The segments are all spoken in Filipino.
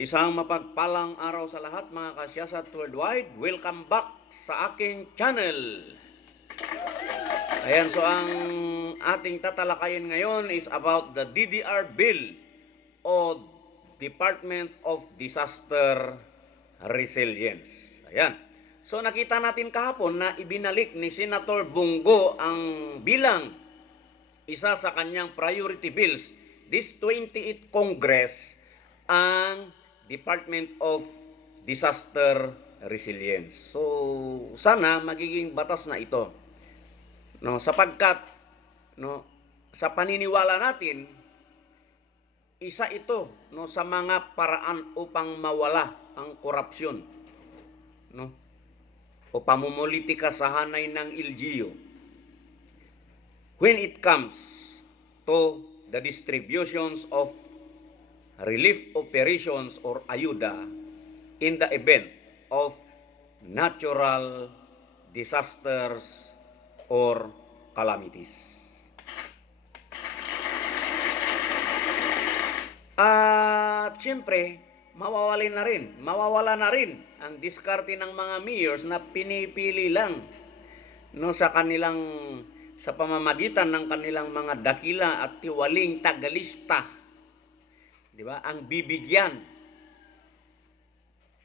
Isang mapagpalang araw sa lahat mga kasyasat worldwide. Welcome back sa aking channel. Ayan, so ang ating tatalakayin ngayon is about the DDR Bill o Department of Disaster Resilience. Ayan. So nakita natin kahapon na ibinalik ni Senator Bongo ang bilang isa sa kanyang priority bills this 28th Congress ang Department of Disaster Resilience. So sana magiging batas na ito, no, sapagkat no, sa paniniwala natin isa ito, no, sa mga paraan upang mawala ang korupsyon, no, o pamumulitika sa hanay ng LGU when it comes to the distributions of relief operations or ayuda in the event of natural disasters or calamities. At siyempre, mawawala na rin ang diskarte ng mga mayors na pinipili lang, no, sa pamamagitan ng kanilang mga dakila at tiwaling tagalista, di ba? Ang bibigyan.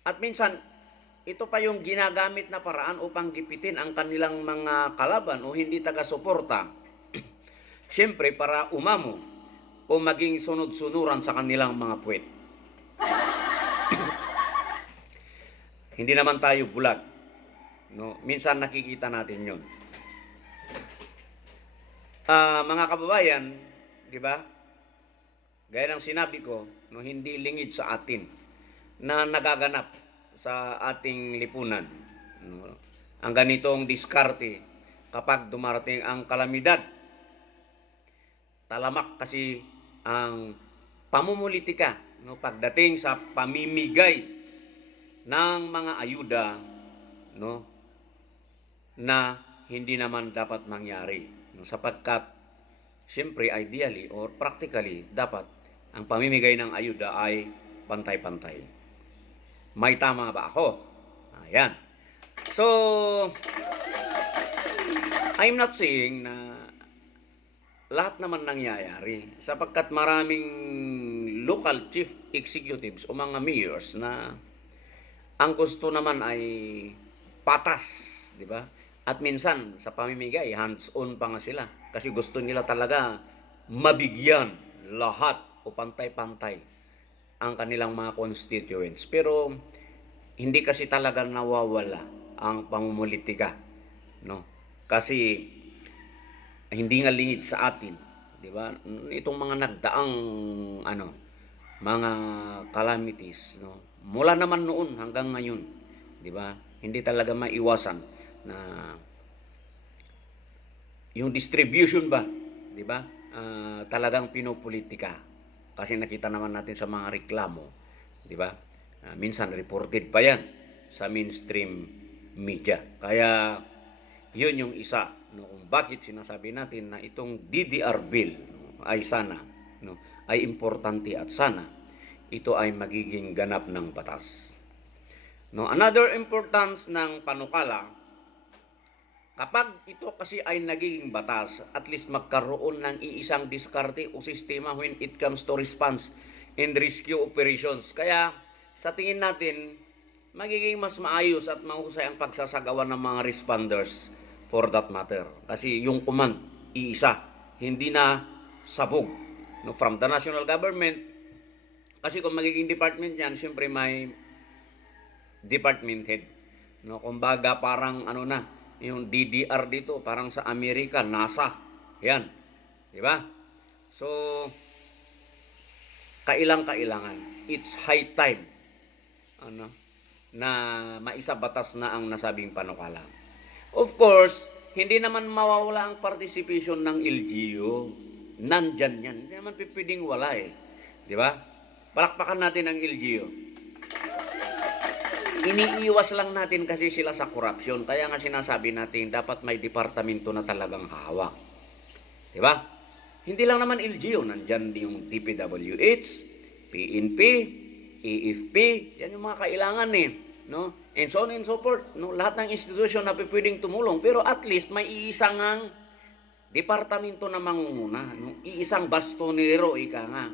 At minsan ito pa yung ginagamit na paraan upang gipitin ang kanilang mga kalaban o hindi taga-suporta. Siyempre para umamo o maging sunod-sunuran sa kanilang mga puwet. Hindi naman tayo bulag, no? Minsan nakikita natin 'yon. Mga kababayan, di ba? Gaya ng sinabi ko, no, hindi lingid sa atin na nagaganap sa ating lipunan, no, ang ganitong diskarte kapag dumarating ang kalamidad. Talamak kasi ang pamumulitika, no, pagdating sa pamimigay ng mga ayuda, no, na hindi naman dapat mangyari, no, sapagkat siyempre ideally or practically dapat ang pamimigay ng ayuda ay pantay-pantay. May tama ba ako? Ayan. So I'm not saying na lahat naman nangyayari, sapagkat maraming local chief executives o mga mayors na ang gusto naman ay patas, di ba? At minsan sa pamimigay, hands-on pa nga sila kasi gusto nila talaga mabigyan lahat o pantay-pantay ang kanilang mga constituents. Pero hindi kasi talaga nawawala ang pamumulitika, no? Kasi hindi nga lingid sa atin, di ba? Itong mga nagdaang mga calamities, no? Mula naman noon hanggang ngayon, di ba? Hindi talaga maiwasan na yung distribution ba, di ba? Talagang pinopolitika. Kasi nakita naman natin sa mga reklamo, di ba? Minsan reported pa yan sa mainstream media. Kaya yun yung isa, no, kung bakit sinasabi natin na itong DDR bill, no, ay sana, no, ay importante at sana ito ay magiging ganap ng batas. No, another importance ng panukala, kapag ito kasi ay nagiging batas, at least magkaroon ng iisang diskarte o sistema when it comes to response and rescue operations. Kaya sa tingin natin, magiging mas maayos at mahusay ang pagsasagawa ng mga responders for that matter. Kasi yung command, iisa, hindi na sabog, no, from the national government. Kasi kung magiging department yan, siyempre may department head, no? Kumbaga parang yung DDR dito, parang sa Amerika, NASA. Yan, di ba? So kailangan, it's high time na maisabatas na ang nasabing panukala. Of course, hindi naman mawawala ang participation ng LGU. Nandyan yan. Hindi naman pwedeng wala eh. Di ba? Palakpakan natin ang LGU. Iniiwas lang natin kasi sila sa korupsyon. Kaya nga sinasabi natin dapat may departamento na talagang hawak. Di ba? Hindi lang naman LGU. Nandyan yung DPWH, PNP, AFP, yan yung mga kailangan no? And so on and so forth, no? Lahat ng institusyon na pwedeng tumulong, pero at least may iisang ang departamento na mangunguna, no? Iisang bastonero, ika nga.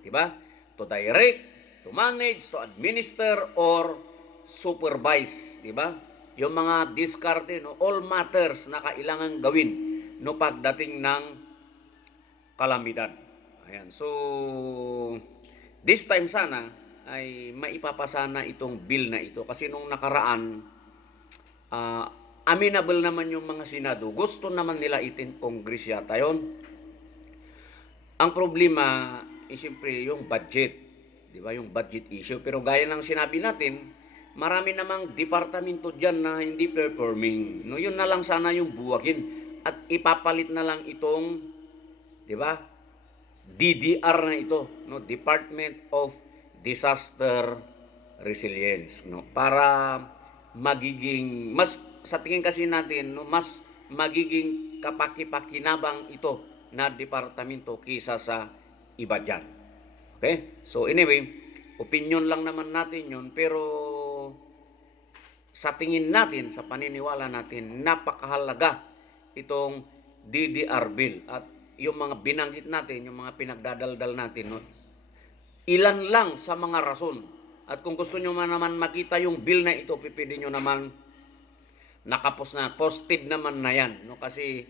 Diba? To direct, to manage, to administer, or supervise. Diba? Yung mga diskarte, no? All matters na kailangan gawin no pagdating ng kalamidad. Ayan. So, this time sana ay maipapasana itong bill na ito. Kasi nung nakaraan, amenable naman yung mga Senado. Gusto naman nila itin Congress yata yun. Ang problema, siyempre, yung budget. Di ba? Yung budget issue. Pero gaya ng sinabi natin, marami namang departamento dyan na hindi performing. No, yun na lang sana yung buwagin. At ipapalit na lang itong, di ba, DDR na ito, no, Department of Disaster Resilience, no, para magiging, mas, sa tingin kasi natin, no, mas magiging kapaki-pakinabang ito na departamento kisa sa iba dyan. Okay? So anyway, opinion lang naman natin yun, pero sa tingin natin, sa paniniwala natin, napakahalaga itong DDR bill. At yung mga binanggit natin, yung mga pinagdadaldal natin, no, ilan lang sa mga rason. At kung gusto nyo naman makita yung bill na ito, pipili nyo naman nakapos na, posted naman na yan. No? Kasi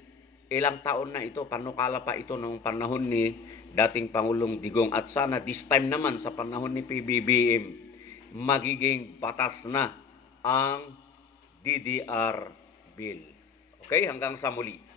ilang taon na ito, panukala pa ito noong panahon ni dating Pangulong Digong. At sana this time naman sa panahon ni PBBM, magiging batas na ang DDR bill. Okay, hanggang sa muli.